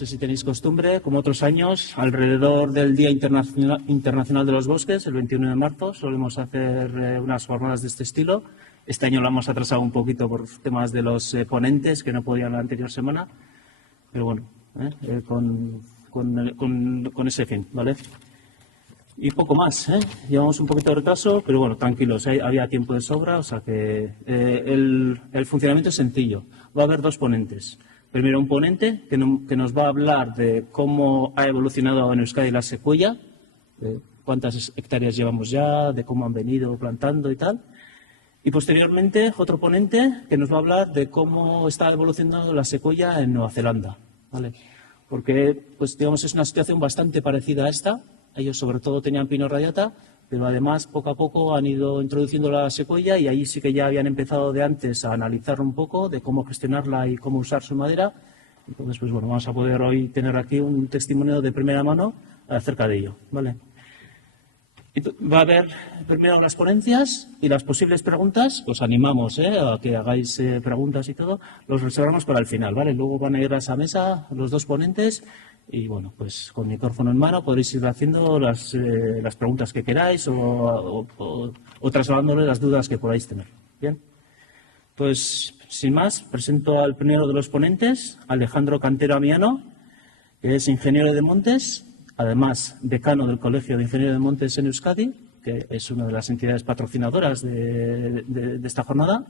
sé si tenéis costumbre, como otros años, alrededor del Día Internacional de los Bosques, el 21 de marzo, solemos hacer unas jornadas de este estilo. Este año lo hemos atrasado un poquito por temas de los ponentes que no podían la anterior semana, pero bueno, con ese fin, ¿vale? Y poco más, ¿eh? Llevamos un poquito de retraso, pero bueno, tranquilos, había tiempo de sobra, o sea que el funcionamiento es sencillo. Va a haber dos ponentes. Primero un ponente que nos va a hablar de cómo ha evolucionado en Euskadi la secuoya, de cuántas hectáreas llevamos ya, de cómo han venido plantando y tal. Y posteriormente otro ponente que nos va a hablar de cómo está evolucionando la secuoya en Nueva Zelanda, ¿vale? Porque, pues digamos, es una situación bastante parecida a esta. Ellos sobre todo tenían pino radiata, pero además poco a poco han ido introduciendo la secuoya y ahí sí que ya habían empezado de antes a analizar un poco de cómo gestionarla y cómo usar su madera. Entonces, pues bueno, vamos a poder hoy tener aquí un testimonio de primera mano acerca de ello, ¿vale? Va a haber primero las ponencias y las posibles preguntas. Os animamos a que hagáis preguntas y todo. Los reservamos para el final, ¿vale? Luego van a ir a esa mesa los dos ponentes y, bueno, pues con micrófono en mano podréis ir haciendo las preguntas que queráis o trasladándole las dudas que podáis tener. Bien. Pues, sin más, presento al primero de los ponentes, Alejandro Cantero Amiano, que es ingeniero de montes. Además, decano del Colegio de Ingenieros de Montes en Euskadi, que es una de las entidades patrocinadoras de esta jornada.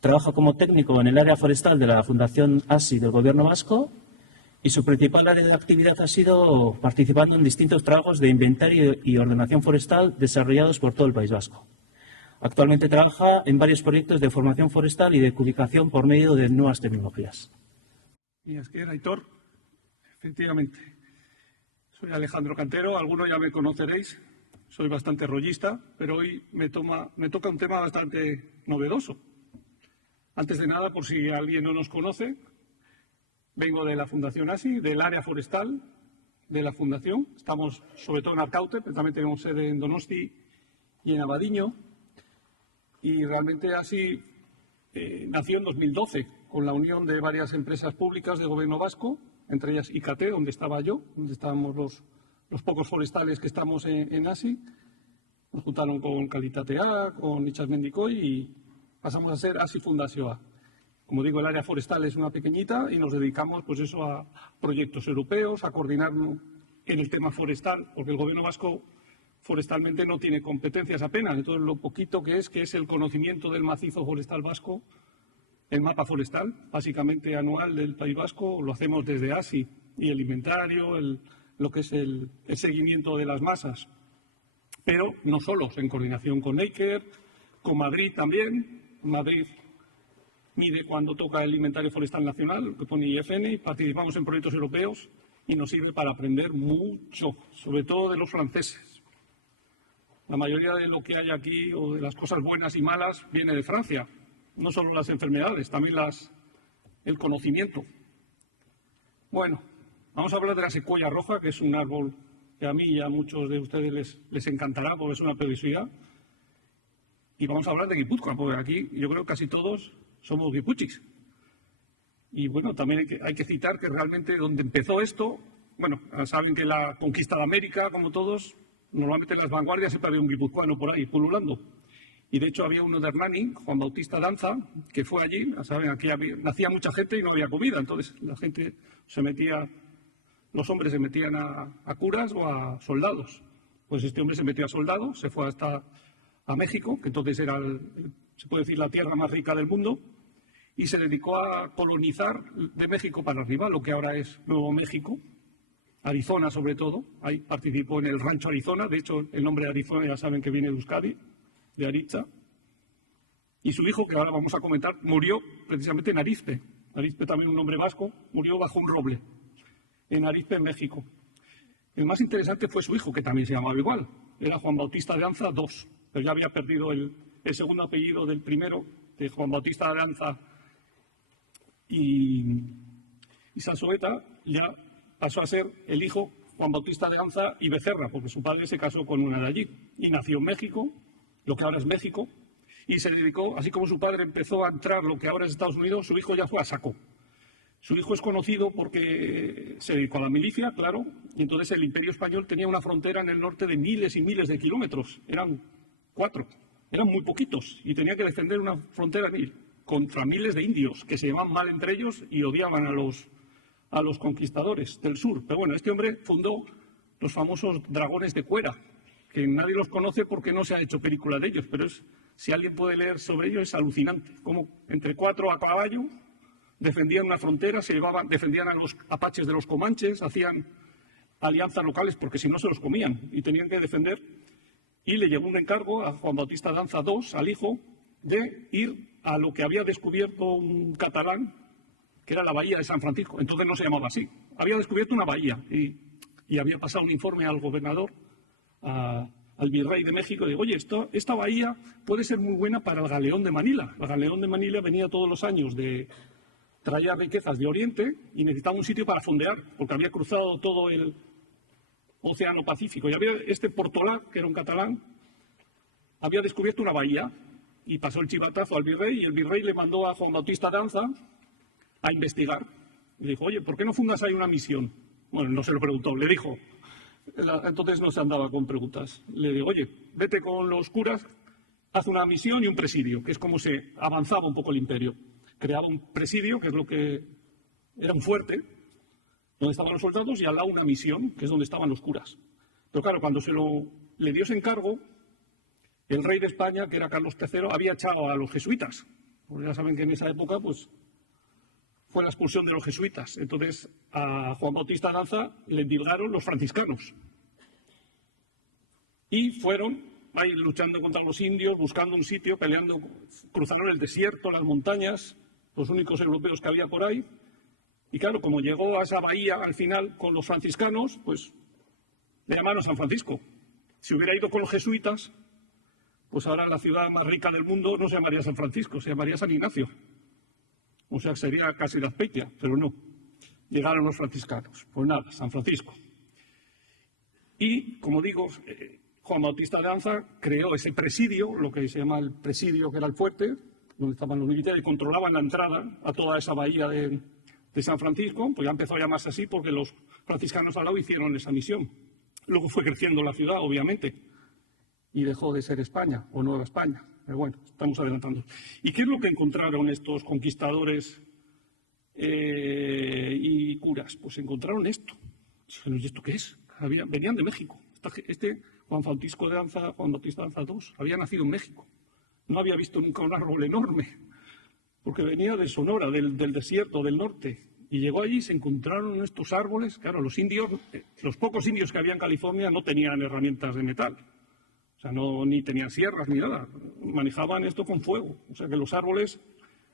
Trabaja como técnico en el área forestal de la Fundación ASI del Gobierno vasco y su principal área de actividad ha sido participando en distintos trabajos de inventario y ordenación forestal desarrollados por todo el País Vasco. Actualmente trabaja en varios proyectos de formación forestal y de ubicación por medio de nuevas tecnologías. Y es que, Aitor, efectivamente. Soy Alejandro Cantero, algunos ya me conoceréis, soy bastante rollista, pero hoy me toca un tema bastante novedoso. Antes de nada, por si alguien no nos conoce, vengo de la Fundación ASI, del área forestal de la Fundación. Estamos sobre todo en Arkaute, pero también tenemos sede en Donosti y en Abadiño. Y realmente ASI nació en 2012 con la unión de varias empresas públicas del Gobierno vasco, entre ellas IKT, donde estaba yo, donde estábamos los pocos forestales que estamos en ASI. Nos juntaron con Kalitatea, con Itxasmendicoy y pasamos a ser ASI Fundación A. Como digo, el área forestal es una pequeñita y nos dedicamos pues eso a proyectos europeos, a coordinarnos en el tema forestal, porque el Gobierno vasco forestalmente no tiene competencias apenas. Entonces, lo poquito que es el conocimiento del macizo forestal vasco. El mapa forestal, básicamente anual del País Vasco, lo hacemos desde ASI y el inventario, lo que es el seguimiento de las masas. Pero no solos, en coordinación con Neiker, con Madrid también. Madrid mide cuando toca el inventario forestal nacional, que pone IFN, y participamos en proyectos europeos y nos sirve para aprender mucho, sobre todo de los franceses. La mayoría de lo que hay aquí, o de las cosas buenas y malas, viene de Francia. No solo las enfermedades, también el conocimiento. Bueno, vamos a hablar de la secuoya roja, que es un árbol que a mí y a muchos de ustedes les encantará, porque es una preciosidad. Y vamos a hablar de Guipúzcoa, porque aquí yo creo que casi todos somos guipúchis. Y bueno, también hay que citar que realmente donde empezó esto, bueno, saben que la conquista de América, como todos, normalmente en las vanguardias siempre había un guipuzcoano por ahí pululando. Y de hecho había uno de Hernani, Juan Bautista Danza, que fue allí, saben, aquí nacía mucha gente y no había comida, entonces la gente los hombres se metían a curas o a soldados. Pues este hombre se metió a soldado, se fue hasta a México, que entonces era, se puede decir, la tierra más rica del mundo, y se dedicó a colonizar de México para arriba, lo que ahora es Nuevo México, Arizona sobre todo. Ahí participó en el rancho Arizona, de hecho el nombre de Arizona ya saben que viene de Euskadi, de Aritza, y su hijo, que ahora vamos a comentar, murió precisamente en Arizpe. Arizpe, también un nombre vasco, murió bajo un roble, en Arizpe, en México. El más interesante fue su hijo, que también se llamaba igual, era Juan Bautista de Anza II, pero ya había perdido el segundo apellido del primero, de Juan Bautista de Anza y Sansoeta, ya pasó a ser el hijo Juan Bautista de Anza y Becerra, porque su padre se casó con una de allí, y nació en México, lo que ahora es México, y se dedicó, así como su padre empezó a entrar lo que ahora es Estados Unidos, su hijo ya fue a saco. Su hijo es conocido porque se dedicó a la milicia, claro, y entonces el Imperio Español tenía una frontera en el norte de miles y miles de kilómetros. Eran 4, eran muy poquitos, y tenía que defender una frontera contra miles de indios que se llevaban mal entre ellos y odiaban a los conquistadores del sur. Pero bueno, este hombre fundó los famosos dragones de Cuera, que nadie los conoce porque no se ha hecho película de ellos, pero si alguien puede leer sobre ellos es alucinante. Como entre 4 a caballo defendían una frontera, defendían a los apaches de los comanches, hacían alianzas locales porque si no se los comían y tenían que defender. Y le llegó un encargo a Juan Bautista Danza II, al hijo, de ir a lo que había descubierto un catalán, que era la bahía de San Francisco. Entonces no se llamaba así. Había descubierto una bahía y había pasado un informe al gobernador, al virrey de México, y digo, oye, esta bahía puede ser muy buena para el galeón de Manila. El galeón de Manila venía todos los años traía riquezas de Oriente y necesitaba un sitio para fondear, porque había cruzado todo el Océano Pacífico. Y había Portolà, que era un catalán, había descubierto una bahía y pasó el chivatazo al virrey, y el virrey le mandó a Juan Bautista Danza a investigar. Le dijo, oye, ¿por qué no fundas ahí una misión? Bueno, no se lo preguntó, le dijo. Entonces no se andaba con preguntas. Le digo, oye, vete con los curas, haz una misión y un presidio, que es como se avanzaba un poco el imperio. Creaba un presidio, que es lo que era un fuerte, donde estaban los soldados, y al lado una misión, que es donde estaban los curas. Pero claro, cuando le dio ese encargo, el rey de España, que era Carlos III, había echado a los jesuitas. Porque ya saben que en esa época, pues, fue la expulsión de los jesuitas. Entonces, a Juan Bautista Danza le endilgaron los franciscanos. Y fueron ahí luchando contra los indios, buscando un sitio, peleando, cruzaron el desierto, las montañas, los únicos europeos que había por ahí. Y claro, como llegó a esa bahía al final con los franciscanos, pues le llamaron San Francisco. Si hubiera ido con los jesuitas, pues ahora la ciudad más rica del mundo no se llamaría San Francisco, se llamaría San Ignacio. O sea, sería casi la Azpeitia, pero no. Llegaron los franciscanos. Pues nada, San Francisco. Y, como digo, Juan Bautista Danza creó ese presidio, lo que se llama el presidio, que era el fuerte, donde estaban los militares y controlaban la entrada a toda esa bahía de San Francisco. Pues ya empezó a llamarse así porque los franciscanos al lado hicieron esa misión. Luego fue creciendo la ciudad, obviamente, y dejó de ser España o Nueva España. Pero bueno, estamos adelantando. ¿Y qué es lo que encontraron estos conquistadores y curas? Pues encontraron esto. ¿Y esto qué es? Venían de México. Juan Bautista Danza II había nacido en México. No había visto nunca un árbol enorme, porque venía de Sonora, del desierto del norte. Y llegó allí y se encontraron estos árboles. Claro, los pocos indios que había en California no tenían herramientas de metal. O sea, ni tenían sierras ni nada. Manejaban esto con fuego. O sea, que los árboles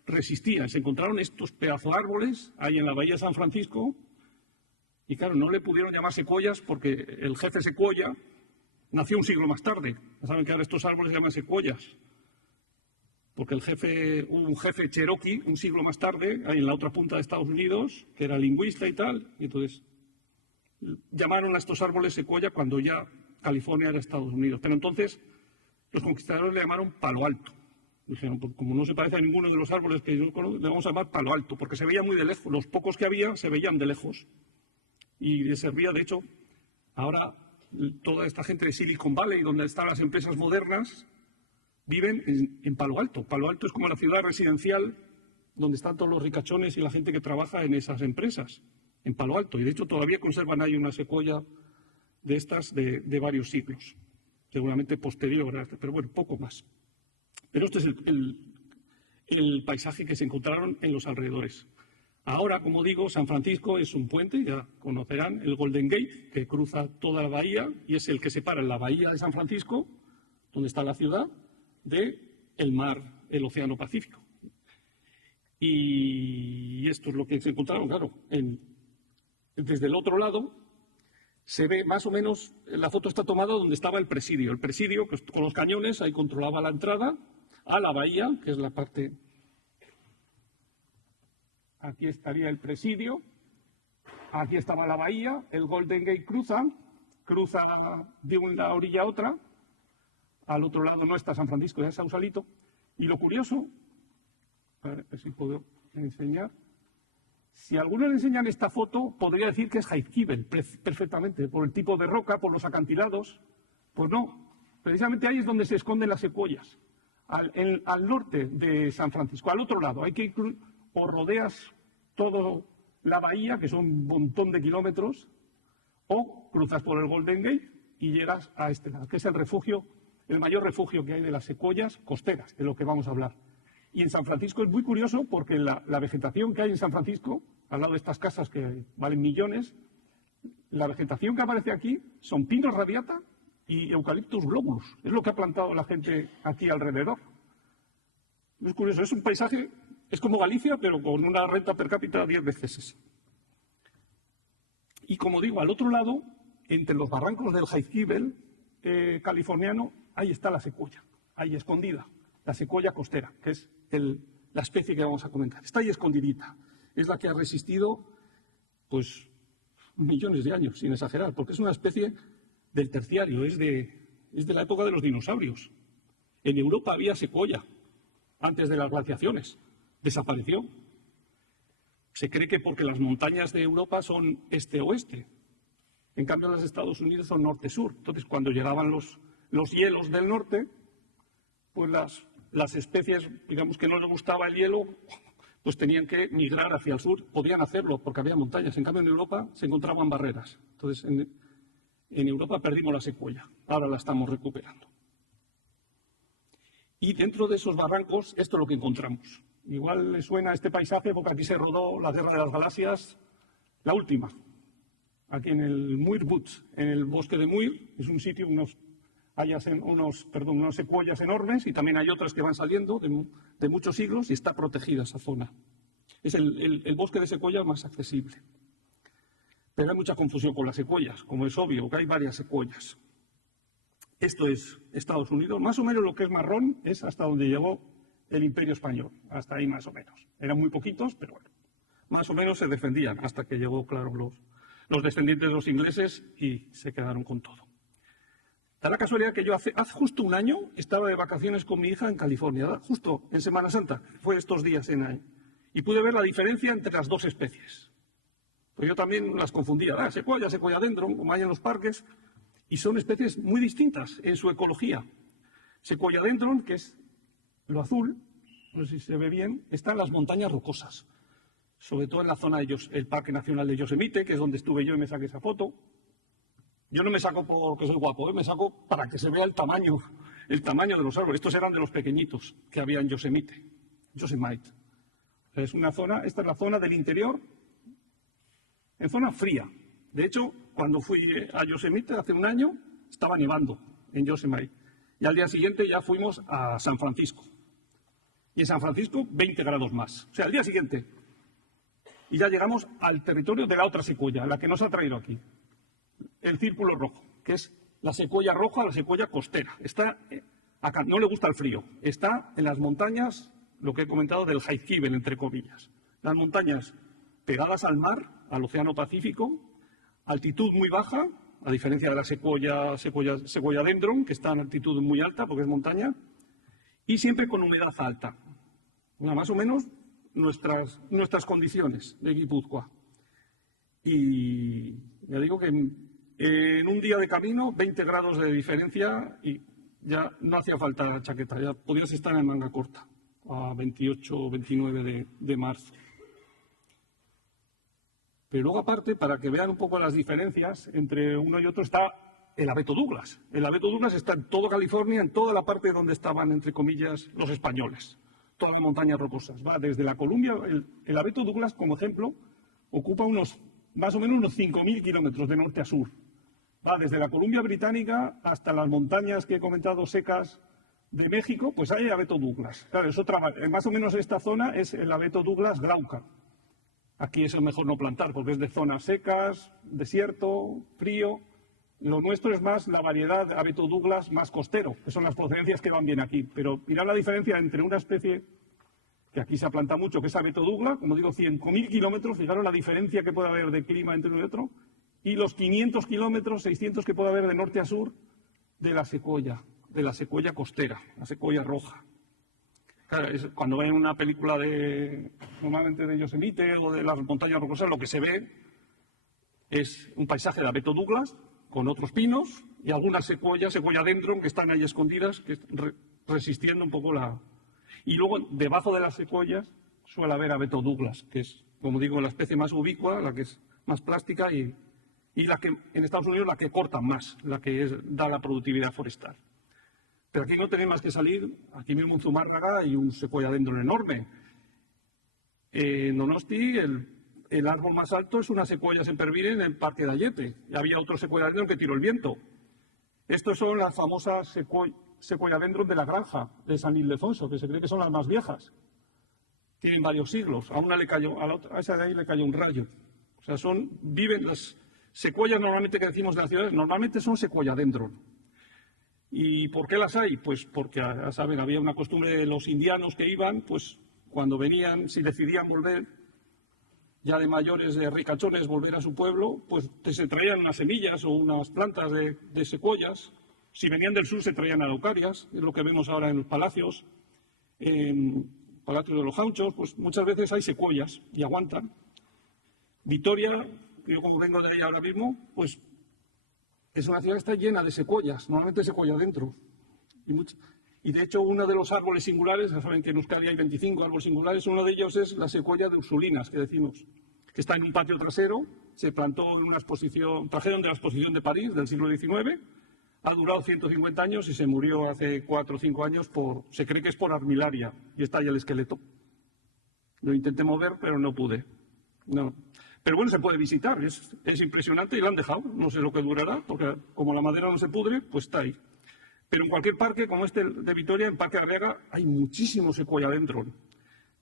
resistían. Se encontraron estos pedazos de árboles ahí en la bahía de San Francisco. Y claro, no le pudieron llamar secuoyas porque el jefe secuoya nació un siglo más tarde. Ya saben que ahora estos árboles se llaman secuoyas. Porque hubo un jefe cherokee un siglo más tarde, ahí en la otra punta de Estados Unidos, que era lingüista y tal. Y entonces llamaron a estos árboles secuoya cuando ya California era Estados Unidos. Pero entonces los conquistadores le llamaron palo alto. Dijeron, pues, como no se parece a ninguno de los árboles que yo conozco, le vamos a llamar palo alto, porque se veía muy de lejos. Los pocos que había se veían de lejos. Y le servía, de hecho, ahora toda esta gente de Silicon Valley, donde están las empresas modernas, viven en Palo Alto. Palo Alto es como la ciudad residencial donde están todos los ricachones y la gente que trabaja en esas empresas, en Palo Alto. Y de hecho todavía conservan ahí una secuoya de estas de varios siglos, seguramente posterior a este, pero bueno, poco más. Pero este es el paisaje que se encontraron en los alrededores. Ahora, como digo, San Francisco es un puente, ya conocerán, el Golden Gate, que cruza toda la bahía y es el que separa la bahía de San Francisco, donde está la ciudad, del mar, el Océano Pacífico. Y esto es lo que se encontraron, claro. Desde el otro lado se ve más o menos, la foto está tomada donde estaba el presidio. El presidio, que con los cañones, ahí controlaba la entrada a la bahía, que es la parte... Aquí estaría el presidio, aquí estaba la bahía, el Golden Gate cruza de una orilla a otra, al otro lado no está San Francisco, ya es Sausalito. Y lo curioso, a ver si puedo enseñar, Si a alguno le enseñan esta foto, podría decir que es Jaizkibel perfectamente, por el tipo de roca, por los acantilados. Pues no, precisamente ahí es donde se esconden las secuoyas, al norte de San Francisco, al otro lado. Hay que ir, o rodeas toda la bahía, que son un montón de kilómetros, o cruzas por el Golden Gate y llegas a este lado, que es el refugio, el mayor refugio que hay de las secuoyas costeras, de lo que vamos a hablar. Y en San Francisco es muy curioso porque la vegetación que hay en San Francisco, al lado de estas casas que valen millones, la vegetación que aparece aquí son pinos radiata y Eucalyptus globulus. Es lo que ha plantado la gente aquí alrededor. Es curioso, es un paisaje, es como Galicia, pero con una renta per cápita 10 veces esa. Y como digo, al otro lado, entre los barrancos del Jaizkibel californiano, ahí está la secuoya, ahí escondida, la secuoya costera, que es la especie que vamos a comentar. Está ahí escondidita. Es la que ha resistido, pues, millones de años, sin exagerar, porque es una especie del terciario, es de la época de los dinosaurios. En Europa había secuoya antes de las glaciaciones, desapareció. Se cree que porque las montañas de Europa son este-oeste, en cambio los Estados Unidos son norte-sur. Entonces, cuando llegaban los hielos del norte, pues las especies, digamos que no les gustaba el hielo, pues tenían que migrar hacia el sur. Podían hacerlo porque había montañas. En cambio, en Europa se encontraban barreras. Entonces, en Europa perdimos la secuoya. Ahora la estamos recuperando. Y dentro de esos barrancos, esto es lo que encontramos. Igual le suena este paisaje porque aquí se rodó la Guerra de las Galaxias, la última. Aquí en el Muir Woods, en el bosque de Muir, es un sitio, unas secuoyas enormes, y también hay otras que van saliendo de muchos siglos, y está protegida esa zona. Es el bosque de secuoya más accesible. Pero hay mucha confusión con las secuoyas, como es obvio, que hay varias secuoyas. Esto es Estados Unidos. Más o menos lo que es marrón es hasta donde llegó el Imperio Español, hasta ahí más o menos. Eran muy poquitos, pero bueno, más o menos se defendían hasta que llegó, claro, los descendientes de los ingleses y se quedaron con todo. Da la casualidad que yo hace justo un año estaba de vacaciones con mi hija en California, justo en Semana Santa, fue estos días y pude ver la diferencia entre las dos especies. Pues yo también las confundía, secuoya dendron, como hay en los parques, y son especies muy distintas en su ecología. Secuoya dendron, que es lo azul, no sé si se ve bien, está en las montañas rocosas, sobre todo en la zona del Parque Nacional de Yosemite, que es donde estuve yo y me saqué esa foto. Yo no me saco porque soy guapo, me saco para que se vea el tamaño de los árboles. Estos eran de los pequeñitos que había en Yosemite. Es una zona, esta es la zona del interior, en zona fría. De hecho, cuando fui a Yosemite hace un año, estaba nevando en Yosemite. Y al día siguiente ya fuimos a San Francisco. Y en San Francisco, 20 grados más. O sea, al día siguiente. Y ya llegamos al territorio de la otra secuoya, la que nos ha traído aquí. El círculo rojo, que es la secuoya roja, la secuoya costera. Está acá, no le gusta el frío. Está en las montañas, lo que he comentado, del Jaizkibel, entre comillas. Las montañas pegadas al mar, al Océano Pacífico, altitud muy baja, a diferencia de la secuoya dendron, que está en altitud muy alta porque es montaña, y siempre con humedad alta. Más o menos nuestras condiciones de Guipúzcoa. Y ya digo que en un día de camino, 20 grados de diferencia y ya no hacía falta chaqueta, ya podías estar en manga corta, a 28 o 29 de marzo. Pero luego, aparte, para que vean un poco las diferencias entre uno y otro, está el abeto Douglas. El abeto Douglas está en toda California, en toda la parte donde estaban, entre comillas, los españoles. Todas las montañas rocosas. Va desde la Columbia, el abeto Douglas, como ejemplo, ocupa más o menos unos 5.000 kilómetros de norte a sur. Va desde la Columbia Británica hasta las montañas que he comentado secas de México, pues hay abeto Douglas. Claro, más o menos esta zona es el abeto Douglas glauca. Aquí es el mejor no plantar porque es de zonas secas, desierto, frío. Lo nuestro es más la variedad de abeto Douglas más costero, que son las procedencias que van bien aquí. Pero mirad la diferencia entre una especie que aquí se planta mucho, que es abeto Douglas, como digo, 5.000 kilómetros, fijaros la diferencia que puede haber de clima entre uno y otro, y los 500 kilómetros, 600 que puede haber de norte a sur de la secuoya costera, la secuoya roja. Claro, cuando ven una película normalmente de Yosemite o de las montañas rocosas, lo que se ve es un paisaje de abeto Douglas con otros pinos y algunas secuoya dendron, que están ahí escondidas, resistiendo un poco la... Y luego, debajo de las secuoyas, suele haber abeto Douglas, que es, como digo, la especie más ubicua, la que es más plástica y la que, en Estados Unidos, la que cortan más, la que da la productividad forestal. Pero aquí no tenéis más que salir, aquí mismo en Zumárraga hay un secuoya dendron enorme. En Donosti, el árbol más alto es una secuoya sempervirens en el Parque de Ayete. Y había otro secuoya dendron que tiró el viento. Estos son las famosas secuoya dendron de la granja de San Ildefonso, que se cree que son las más viejas. Tienen varios siglos. A una le cayó, a esa de ahí le cayó un rayo. O sea, viven las secuoyas normalmente que decimos de las ciudades, normalmente son secuoya dendron. ¿Y por qué las hay? Pues porque, ya saben, había una costumbre de los indianos que iban, pues cuando venían, si decidían volver, ya de mayores, de ricachones, volver a su pueblo, pues se traían unas semillas o unas plantas de secuoyas. Si venían del sur se traían araucarias, es lo que vemos ahora en los palacios, en Palacio de los Jauchos, pues muchas veces hay secuoyas y aguantan. Vitoria, yo como vengo de ahí ahora mismo, pues es una ciudad que está llena de secuoyas, normalmente secuoya dentro. Y de hecho, uno de los árboles singulares, ya saben que en Euskadi hay 25 árboles singulares, uno de ellos es la secuoya de Ursulinas, que decimos, que está en un patio trasero, se plantó en una exposición, trajeron de la exposición de París del siglo XIX, ha durado 150 años y se murió hace 4 o 5 años se cree que es por armilaria, y está ahí el esqueleto. Lo intenté mover, pero no pude. No. Pero bueno, se puede visitar, es impresionante y lo han dejado. No sé lo que durará, porque como la madera no se pudre, pues está ahí. Pero en cualquier parque, como este de Vitoria, en Parque Arriaga, hay muchísimo secuoya dendron.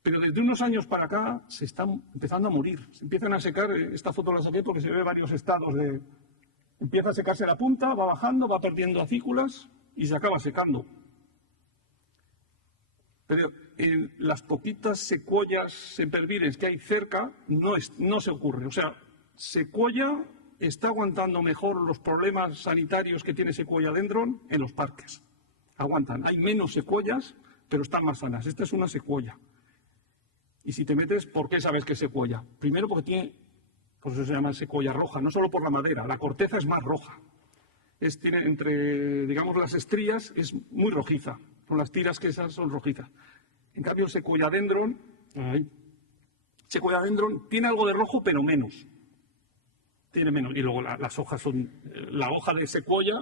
Pero desde unos años para acá se están empezando a morir. Se empiezan a secar, esta foto la saqué porque se ve varios estados de... Empieza a secarse la punta, va bajando, va perdiendo acículas y se acaba secando. Pero en las poquitas secuoyas sempervirens que hay cerca no se ocurre. O sea, secuoya está aguantando mejor los problemas sanitarios que tiene secuoya dendron en los parques. Aguantan. Hay menos secuoyas, pero están más sanas. Esta es una secuoya. Y si te metes, ¿por qué sabes que es secuoya? Primero porque tiene, por eso se llama secuoya roja, no solo por la madera, la corteza es más roja. Tiene entre, digamos, las estrías, es muy rojiza. Son las tiras que esas son rojizas. En cambio, secuoya dendron tiene algo de rojo, pero menos. Tiene menos. Y luego las hojas son... La hoja de secuoya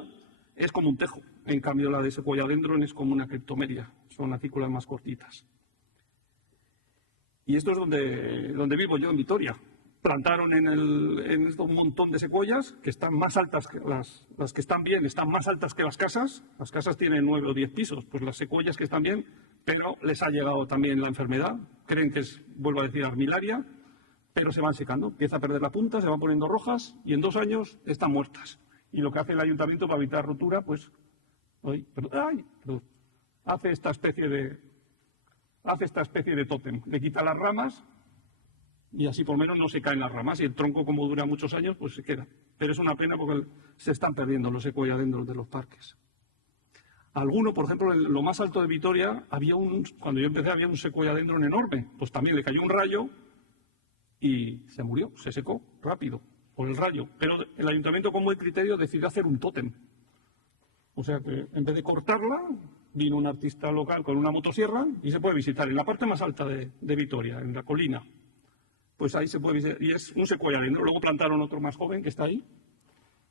es como un tejo. En cambio, la de secuoya dendron es como una criptomeria. Son acículas más cortitas. Y esto es donde vivo yo, en Vitoria. Plantaron en esto un montón de secuoyas que están más altas que las que están bien, están más altas que las casas. Las casas tienen 9 o 10 pisos, pues las secuoyas que están bien, pero les ha llegado también la enfermedad. Creen que es, vuelvo a decir, armilaria, pero se van secando. Empieza a perder la punta, se van poniendo rojas y en 2 años están muertas. Y lo que hace el ayuntamiento para evitar rotura, pues, hace esta especie de tótem. Le quita las ramas y así por lo menos no se caen las ramas y el tronco, como dura muchos años, pues se queda. Pero es una pena porque se están perdiendo los secuoya dendron de los parques. Alguno, por ejemplo, en lo más alto de Vitoria, cuando yo empecé había un secuoya dendron enorme, pues también le cayó un rayo y se murió, se secó rápido por el rayo. Pero el ayuntamiento, con buen criterio, decidió hacer un tótem. O sea que en vez de cortarla, vino un artista local con una motosierra y se puede visitar en la parte más alta de Vitoria, en la colina. Pues ahí se puede visitar, y es un secuoya dendron. Luego plantaron otro más joven que está ahí,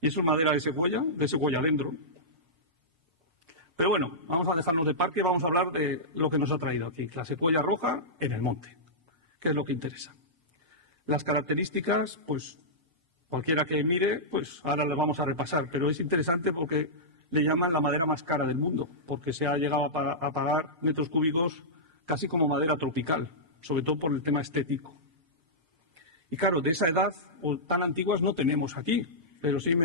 y eso es madera de secuoya dendron. Pero bueno, vamos a dejarnos de parque y vamos a hablar de lo que nos ha traído aquí, la secuoya roja en el monte, que es lo que interesa. Las características, pues cualquiera que mire, pues ahora las vamos a repasar, pero es interesante porque le llaman la madera más cara del mundo, porque se ha llegado a pagar metros cúbicos casi como madera tropical, sobre todo por el tema estético. Y claro, de esa edad o tan antiguas no tenemos aquí, pero sí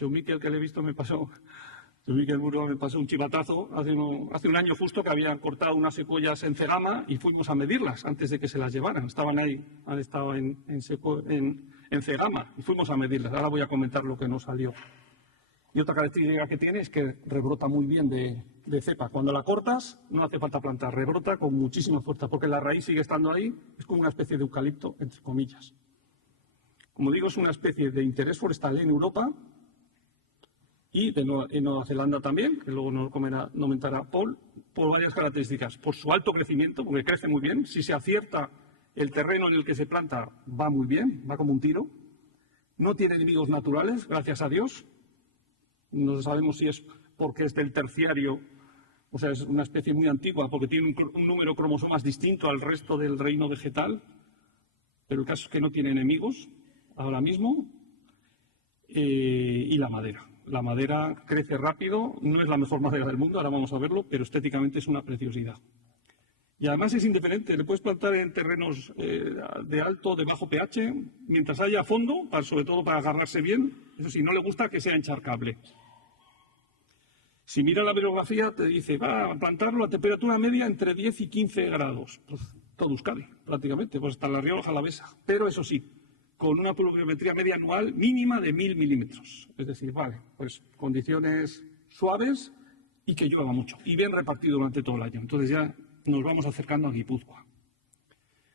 Miquel, que le he visto, Miquel Muro me pasó un chivatazo hace un año justo, que habían cortado unas secuoyas en Cegama y fuimos a medirlas antes de que se las llevaran. Estaban ahí, han estado en Cegama y fuimos a medirlas. Ahora voy a comentar lo que nos salió. Y otra característica que tiene es que rebrota muy bien de cepa. Cuando la cortas, no hace falta plantar, rebrota con muchísima fuerza, porque la raíz sigue estando ahí, es como una especie de eucalipto, entre comillas. Como digo, es una especie de interés forestal en Europa y en Nueva Zelanda también, que luego nos comentará Paul, por varias características. Por su alto crecimiento, porque crece muy bien. Si se acierta el terreno en el que se planta, va muy bien, va como un tiro. No tiene enemigos naturales, gracias a Dios. No sabemos si es porque es del terciario, o sea, es una especie muy antigua, porque tiene un número de cromosomas distinto al resto del reino vegetal, pero el caso es que no tiene enemigos ahora mismo. Y la madera. La madera crece rápido, no es la mejor madera del mundo, ahora vamos a verlo, pero estéticamente es una preciosidad. Y además es independiente, le puedes plantar en terrenos de alto, de bajo pH, mientras haya fondo, sobre todo para agarrarse bien. Eso sí, no le gusta que sea encharcable. Si mira la bibliografía, te dice, va a plantarlo a temperatura media entre 10 y 15 grados. Pues todo Euskadi, prácticamente, pues hasta La Rioja Alavesa. Pero eso sí, con una pluviometría media anual mínima de 1000 milímetros. Es decir, vale, pues condiciones suaves y que llueva mucho. Y bien repartido durante todo el año. Entonces ya nos vamos acercando a Guipúzcoa.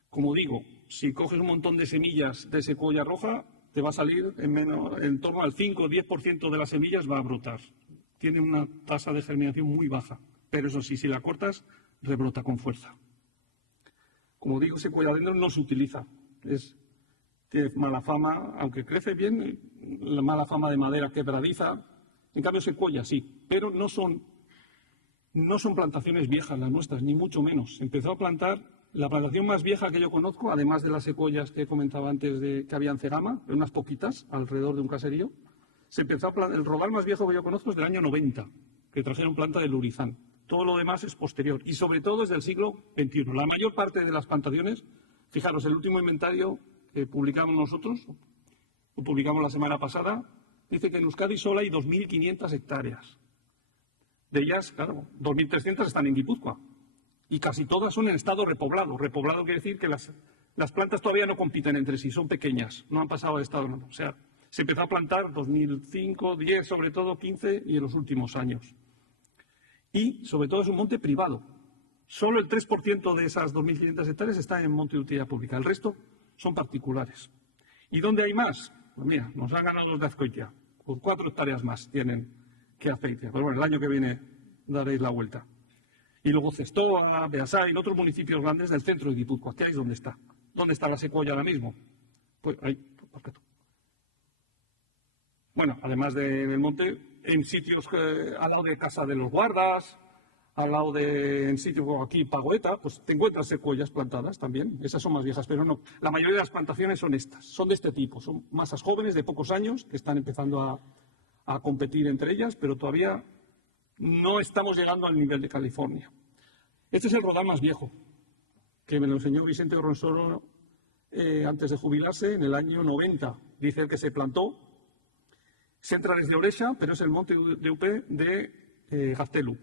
Como digo, si coges un montón de semillas de secuoya roja, te va a salir en torno al 5 o 10% de las semillas va a brotar. Tiene una tasa de germinación muy baja. Pero eso sí, si la cortas, rebrota con fuerza. Como digo, secuoya dendro no se utiliza. Tiene mala fama, aunque crece bien, la mala fama de madera quebradiza. En cambio, secuoya sí, pero no son plantaciones viejas las nuestras, ni mucho menos. Se empezó a plantar, la plantación más vieja que yo conozco, además de las secuoyas que comentaba antes que había en Cegama, unas poquitas, alrededor de un caserío, se empezó a plantar, el rodal más viejo que yo conozco es del año 90, que trajeron planta de Lurizán. Todo lo demás es posterior, y sobre todo es del siglo XXI. La mayor parte de las plantaciones, fijaros, el último inventario que publicamos nosotros, lo publicamos la semana pasada, dice que en Euskadi solo hay 2.500 hectáreas. De ellas, claro, 2.300 están en Guipúzcoa. Y casi todas son en estado repoblado. Repoblado quiere decir que las plantas todavía no compiten entre sí, son pequeñas, no han pasado de estado. O sea, se empezó a plantar 2005, 10, sobre todo 15 y en los últimos años. Y sobre todo es un monte privado. Solo el 3% de esas 2.500 hectáreas está en monte de utilidad pública. El resto son particulares. ¿Y dónde hay más? Pues mira, nos han ganado los de Azcoitia. Por 4 hectáreas más tienen que Azpeitia. Pero bueno, el año que viene daréis la vuelta. Y luego Zestoa, Beasain, otros municipios grandes del centro de Guipúzcoa. ¿Qué hay? ¿Dónde está? ¿Dónde está la secuoya ahora mismo? Pues ahí, bueno, además del monte, en sitios al lado de Casa de los Guardas, al lado en sitios como aquí, Pagoeta, pues te encuentras secuoyas plantadas también. Esas son más viejas, pero no. La mayoría de las plantaciones son estas, son de este tipo. Son masas jóvenes de pocos años que están empezando a competir entre ellas, pero todavía no estamos llegando al nivel de California. Este es el rodal más viejo, que me lo enseñó Vicente Oronsoro antes de jubilarse, en el año 90. Dice él que se plantó. Se entra desde Orexa, pero es el monte de UP de Gaztelu.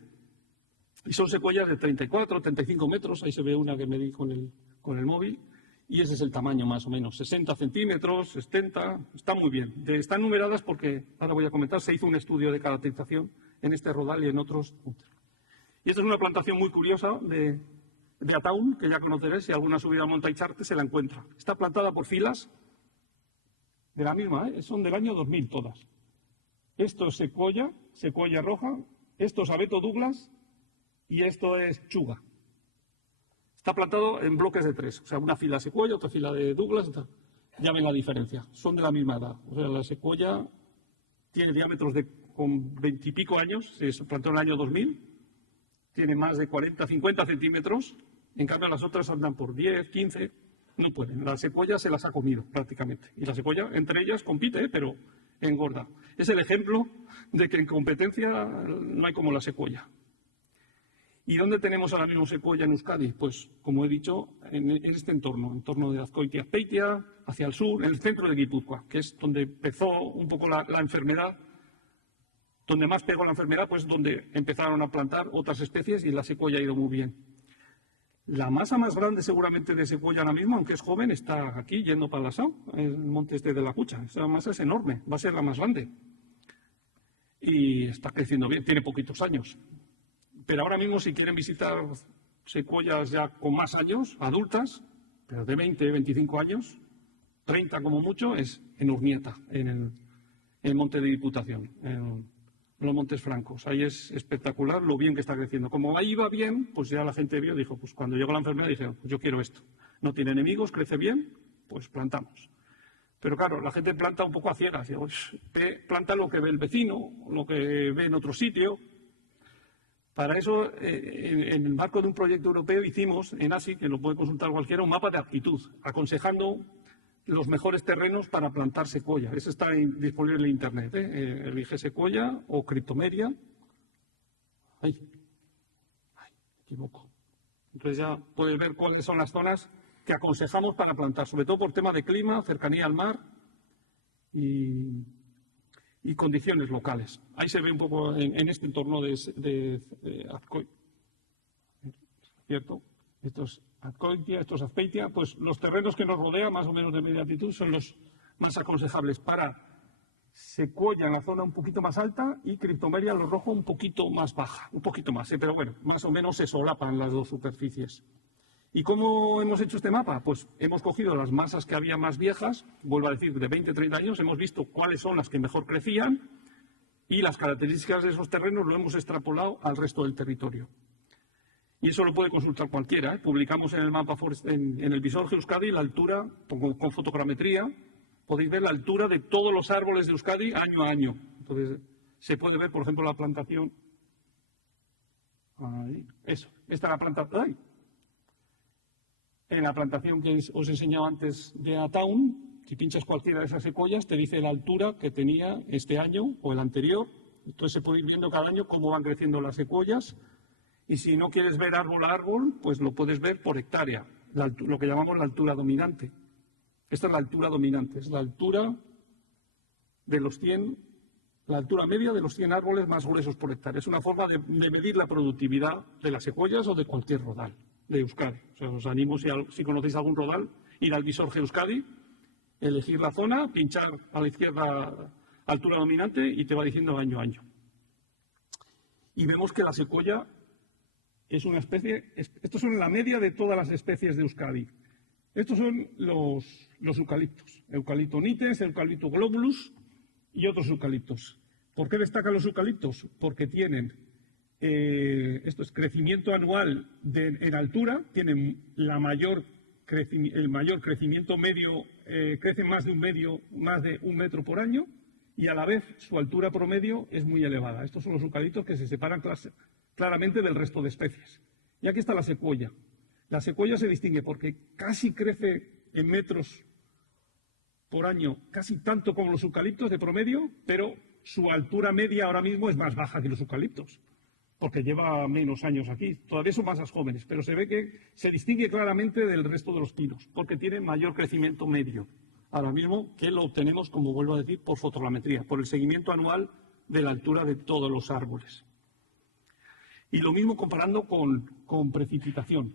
Y son secuoyas de 34, 35 metros. Ahí se ve una que medí con el móvil. Y ese es el tamaño más o menos. 60 centímetros, 70. Está muy bien. Están numeradas porque, ahora voy a comentar, se hizo un estudio de caracterización en este rodal y en otros. Y esta es una plantación muy curiosa de Ataun, que ya conoceréis. Si alguna subida a Monta Icharte se la encuentra. Está plantada por filas de la misma, son del año 2000 todas. Esto es secuoya roja. Esto es abeto Douglas. Y esto es chuga. Está plantado en bloques de 3. O sea, una fila secuoya, otra fila de Douglas. Ya ven la diferencia. Son de la misma edad. O sea, la secuoya tiene diámetros con 20 y pico años. Se plantó en el año 2000. Tiene más de 40, 50 centímetros. En cambio, las otras andan por 10, 15. No pueden. La secuoya se las ha comido prácticamente. Y la secuoya, entre ellas, compite, pero engorda. Es el ejemplo de que en competencia no hay como la secuoya. ¿Y dónde tenemos ahora mismo secuoya en Euskadi? Pues, como he dicho, en este entorno de Azcoitia, Azpeitia, hacia el sur, en el centro de Guipúzcoa, que es donde empezó un poco la enfermedad, donde más pegó la enfermedad, pues donde empezaron a plantar otras especies y la secuoya ha ido muy bien. La masa más grande seguramente de secuoya ahora mismo, aunque es joven, está aquí, yendo para Lasao, el monte este de la Cucha. Esa masa es enorme, va a ser la más grande. y está creciendo bien, tiene poquitos años. Pero ahora mismo, si quieren visitar secuoyas ya con más años, adultas, pero de 20, 25 años, 30 como mucho, es en Urnieta, en el monte de Diputación, en los Montes Francos. Ahí es espectacular lo bien que está creciendo. Como ahí va bien, pues ya la gente vio, dijo, pues cuando llegó la enfermedad, dije, pues yo quiero esto. No tiene enemigos, crece bien, pues plantamos. Pero claro, la gente planta un poco a ciegas. Digo, planta lo que ve el vecino, lo que ve en otro sitio. Para eso, en el marco de un proyecto europeo, hicimos en ASI, que lo puede consultar cualquiera, un mapa de aptitud, aconsejando los mejores terrenos para plantar secuoya. Ese está disponible en Internet. Elige secuoya o criptomeria. Ay, me equivoco. Entonces ya puedes ver cuáles son las zonas que aconsejamos para plantar, sobre todo por tema de clima, cercanía al mar y condiciones locales. Ahí se ve un poco en este entorno de Azcoitia, ¿cierto? Estos Azcoitia, estos Azpeitia, pues los terrenos que nos rodean, más o menos de media altitud, son los más aconsejables para secuoya en la zona un poquito más alta y criptomeria en lo rojo un poquito más baja, un poquito más, pero bueno, más o menos se solapan las dos superficies. ¿Y cómo hemos hecho este mapa? Pues hemos cogido las masas que había más viejas, vuelvo a decir, de 20, 30 años, hemos visto cuáles son las que mejor crecían y las características de esos terrenos lo hemos extrapolado al resto del territorio. Y eso lo puede consultar cualquiera. Publicamos en el mapa en el visor Euskadi la altura, con fotogrametría, podéis ver la altura de todos los árboles de Euskadi año a año. Entonces, se puede ver, por ejemplo, la plantación. Ahí, eso, esta es la plantación. En la plantación que os he enseñado antes de Ataun, si pinchas cualquiera de esas secuoyas, te dice la altura que tenía este año o el anterior. Entonces se puede ir viendo cada año cómo van creciendo las secuoyas. Y si no quieres ver árbol a árbol, pues lo puedes ver por hectárea, lo que llamamos la altura dominante. Esta es la altura dominante, es la altura de los 100, la altura media de los 100 árboles más gruesos por hectárea. Es una forma de medir la productividad de las secuoyas o de cualquier rodal de Euskadi. O sea, os animo, si conocéis algún rodal, ir al visor Euskadi, elegir la zona, pinchar a la izquierda altura dominante y te va diciendo año a año. Y vemos que la secuoya es una especie, estos son la media de todas las especies de Euskadi. Estos son los eucaliptos, Eucalipto nitens, Eucalipto globulus y otros eucaliptos. ¿Por qué destacan los eucaliptos? Porque tienen esto es crecimiento anual en altura, tienen el mayor crecimiento medio, crecen más de un metro por año y a la vez su altura promedio es muy elevada. Estos son los eucaliptos que se separan claramente del resto de especies. Y aquí está la secuoya. La secuoya se distingue porque casi crece en metros por año, casi tanto como los eucaliptos de promedio, pero su altura media ahora mismo es más baja que los eucaliptos, porque lleva menos años aquí. Todavía son masas jóvenes, pero se ve que se distingue claramente del resto de los pinos, porque tiene mayor crecimiento medio. Ahora mismo que lo obtenemos, como vuelvo a decir, por fotogrametría, por el seguimiento anual de la altura de todos los árboles. Y lo mismo comparando con precipitación.